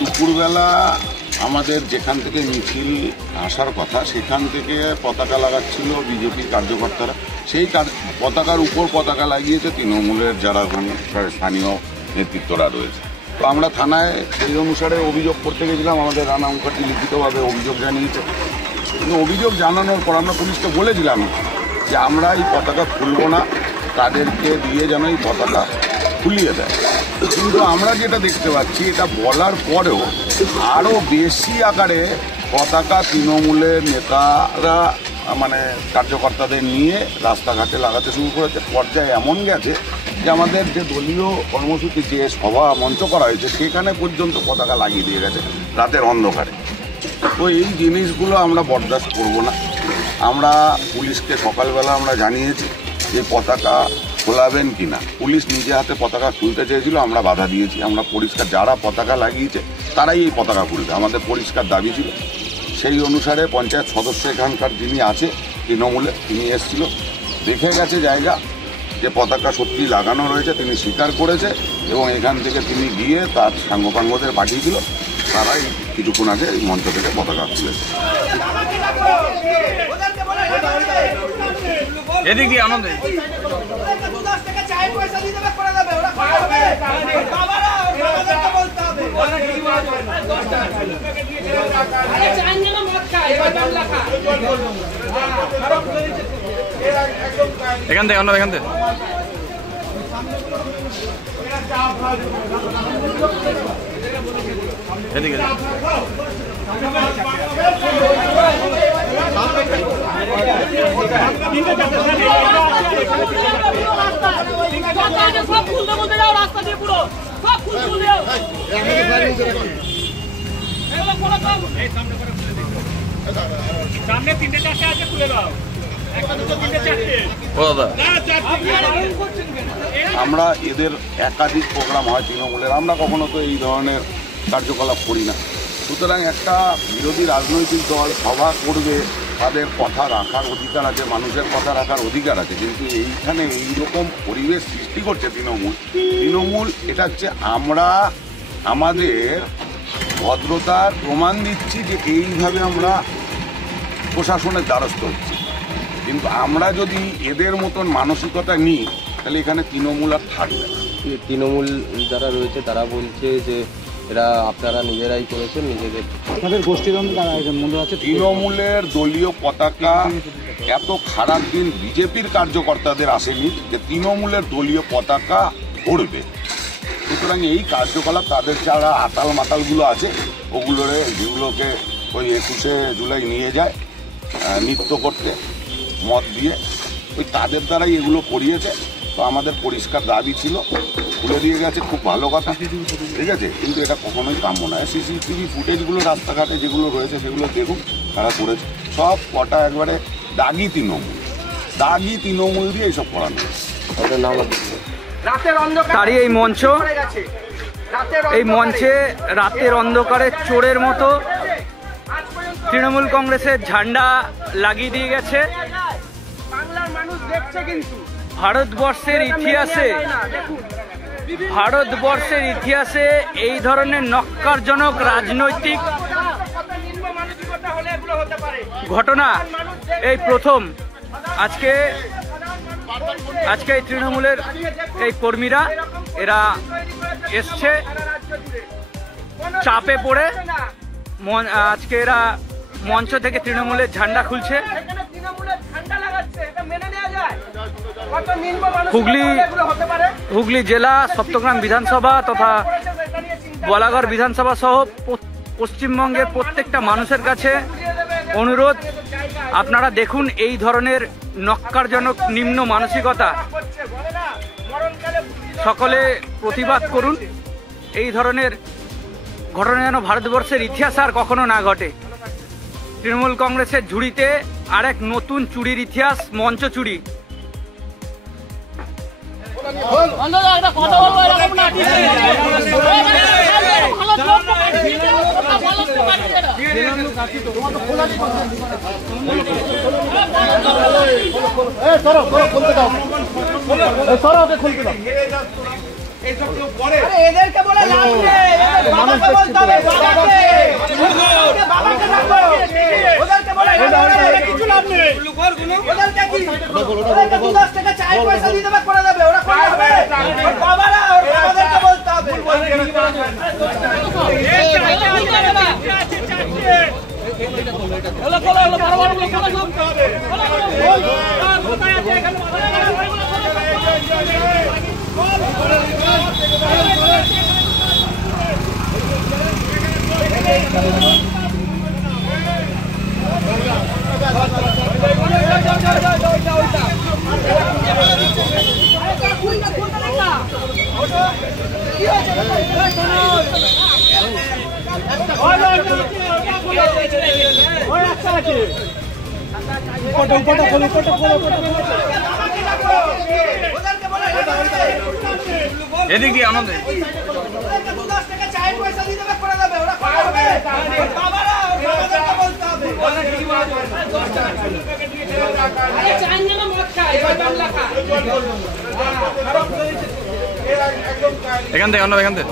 দুপুরবেলা আমাদের যেখান থেকে মিছিল আসার কথা সেখান থেকে পতাকা লাগাচ্ছিল বিজেপির কার্যকর্তারা। সেই পতাকার উপর পতাকা লাগিয়েছে তৃণমূলের যারা স্থানীয় নেতৃত্বরা রয়েছে। তো আমরা থানায় সেই অনুসারে অভিযোগ করতে গেছিলাম। আমাদের রানা মুখার্জি লিখিতভাবে অভিযোগ জানিয়েছে। কিন্তু অভিযোগ জানানোর পর আমরা পুলিশকে বলেছিলাম যে আমরা এই পতাকা খুলব না, তাদেরকে দিয়ে যেন এই পতাকা খুলিয়ে দেয়। কিন্তু আমরা যেটা দেখতে পাচ্ছি, এটা বলার পরেও আরও বেশি আকারে পতাকা তৃণমূলের নেতারা মানে কার্যকর্তাদের নিয়ে রাস্তাঘাটে লাগাতে শুরু করেছে। পর্যায়ে এমন গেছে যে আমাদের যে দলীয় কর্মসূচি যে সভা মঞ্চ করা হয়েছে সেখানে পর্যন্ত পতাকা লাগিয়ে দিয়ে গেছে রাতের অন্ধকারে। তো এই জিনিসগুলো আমরা বরদাস্ত করব না। আমরা পুলিশকে সকালবেলা আমরা জানিয়েছি যে পতাকা খোলাবেন কিনা। পুলিশ নিজে হাতে পতাকা খুলতে চেয়েছিল, আমরা বাধা দিয়েছি। আমরা পরিষ্কার যারা পতাকা লাগিয়েছে তারাই এই পতাকা খুলবে, আমাদের পরিষ্কার দাবি ছিল। সেই অনুসারে পঞ্চায়েত সদস্য এখানকার যিনি আছে তৃণমূলে, তিনি এসেছিল, দেখে গেছে জায়গা যে পতাকা সত্যি লাগানো রয়েছে, তিনি স্বীকার করেছে এবং এখান থেকে তিনি গিয়ে তার সাঙ্গপাঙ্গদের পাঠিয়েছিল। তারাই কিছুক্ষণ আগে এই মঞ্চ থেকে পতাকা তুলেছে। এদিক দিয়ে আনন্দ এখান থেকে অন্য এখান থেকে এদিকে সামনে 3টে 4টে আছে, খুলে দাও। আমরা এদের একাধিক প্রোগ্রাম হয় তৃণমূলের, আমরা কখনো তো এই ধরনের কার্যকলাপ করি না। সুতরাং একটা বিরোধী রাজনৈতিক দল সভা করবে, তাদের কথা রাখার অধিকার আছে, মানুষের কথা রাখার অধিকার আছে। কিন্তু এইখানে এইরকম পরিবেশ সৃষ্টি করছে তৃণমূল। এটা হচ্ছে আমরা আমাদের ভদ্রতার প্রমাণ দিচ্ছি যে এইভাবে আমরা প্রশাসনের দ্বারস্থ হচ্ছি। কিন্তু আমরা যদি এদের মতন মানসিকতা নিই তাহলে এখানে তৃণমূল আর থাকবে না। তৃণমূল যারা রয়েছে তারা বলছে যে এরা আপনারা নিজেরাই করেছেন, নিজেদের আপনাদের গোষ্ঠীদ্বন্দ্ব মনে আছে। তৃণমূলের দলীয় পতাকা এত খারাপ দিন বিজেপির কার্যকর্তাদের আসেনি যে তৃণমূলের দলীয় পতাকা উড়বে। সুতরাং এই কার্যকলাপ তাদের যারা আতাল মাতালগুলো আছে যেগুলোকে ওই 21শে জুলাই নিয়ে যায় নৃত্য করতে মদ দিয়ে, ওই তাদের দ্বারাই এগুলো করিয়েছে। তো আমাদের পরিষ্কার দাবি ছিল, খুলে দিয়ে গেছে, খুব ভালো কথা, ঠিক আছে। কিন্তু এটা কখনোই কাম্য নয়। সিসিটিভি ফুটেজগুলো রাস্তাঘাটে যেগুলো রয়েছে সেগুলো দেখুন তারা করেছে। সব কটা একবারে দাগি তৃণমূল দিয়ে এইসব করানো। তারই এই মঞ্চে রাতের অন্ধকারে চোরের মতো তৃণমূল কংগ্রেসের ঝান্ডা লাগিয়ে দিয়ে গেছে। ভারতবর্ষের ইতিহাসে এই ধরনের নক্কারজনক রাজনৈতিক ঘটনা এই প্রথম। আজকে এই তৃণমূলের এই কর্মীরা এরা এসছে চাপে পড়ে, আজকে এরা মঞ্চ থেকে তৃণমূলের ঝান্ডা খুলছে। হুগলি জেলা, সপ্তগ্রাম বিধানসভা তথা বলাগড় বিধানসভা সহ পশ্চিমবঙ্গের প্রত্যেকটা মানুষের কাছে অনুরোধ, আপনারা দেখুন এই ধরনের নক্কারজনক নিম্ন মানসিকতা, সকলে প্রতিবাদ করুন। এই ধরনের ঘটনা যেন ভারতবর্ষের ইতিহাস আর কখনো না ঘটে। তৃণমূল কংগ্রেসের ঝুড়িতে আরেক নতুন চুরির ইতিহাস, মঞ্চ চুরি। খোলতে দাও। এদেরকে বলে লাভ নেই, বাবাকে বলতে হবে, বাবাকে ডাকবো, ওদেরকে বলে কিছু লাভ নেই, ওদেরকে কি 2-10 টাকা চাই পয়সা দিয়ে দেবে করে দেবে, ওরা করে হবে, বাবারা ওদেরকে বলতে হবে। এদিকে আনন্দ এখান থেকে এখান থেকে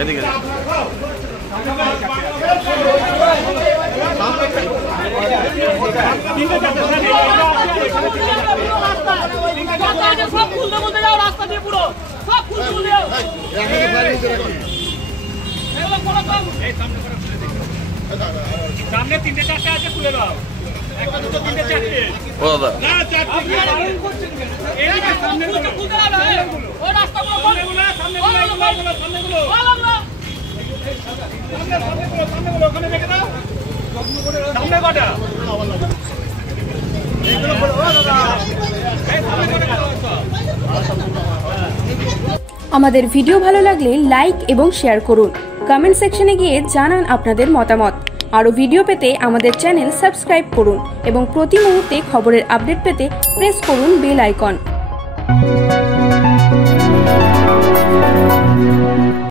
এদিকে সব খুলতে বলতে যাও, রাস্তা দিয়ে পুরো সব খুলে দাও। সামনে 3-4 আছে, খুলে দাও। 1-2-3-4 ও দাদা না, 4 এইদিকে সামনে খুলতে দাও, ও রাস্তা পুরো বন্ধ, সামনে গুলো ওখানে রেখে দাও। সামনে কটা আমাদের ভিডিও ভালো লাগলে লাইক এবং শেয়ার করুন। কমেন্ট সেকশনে গিয়ে জানান আপনাদের মতামত। আরও ভিডিও পেতে আমাদের চ্যানেল সাবস্ক্রাইব করুন এবং প্রতি মুহূর্তে খবরের আপডেট পেতে প্রেস করুন বেল আইকন।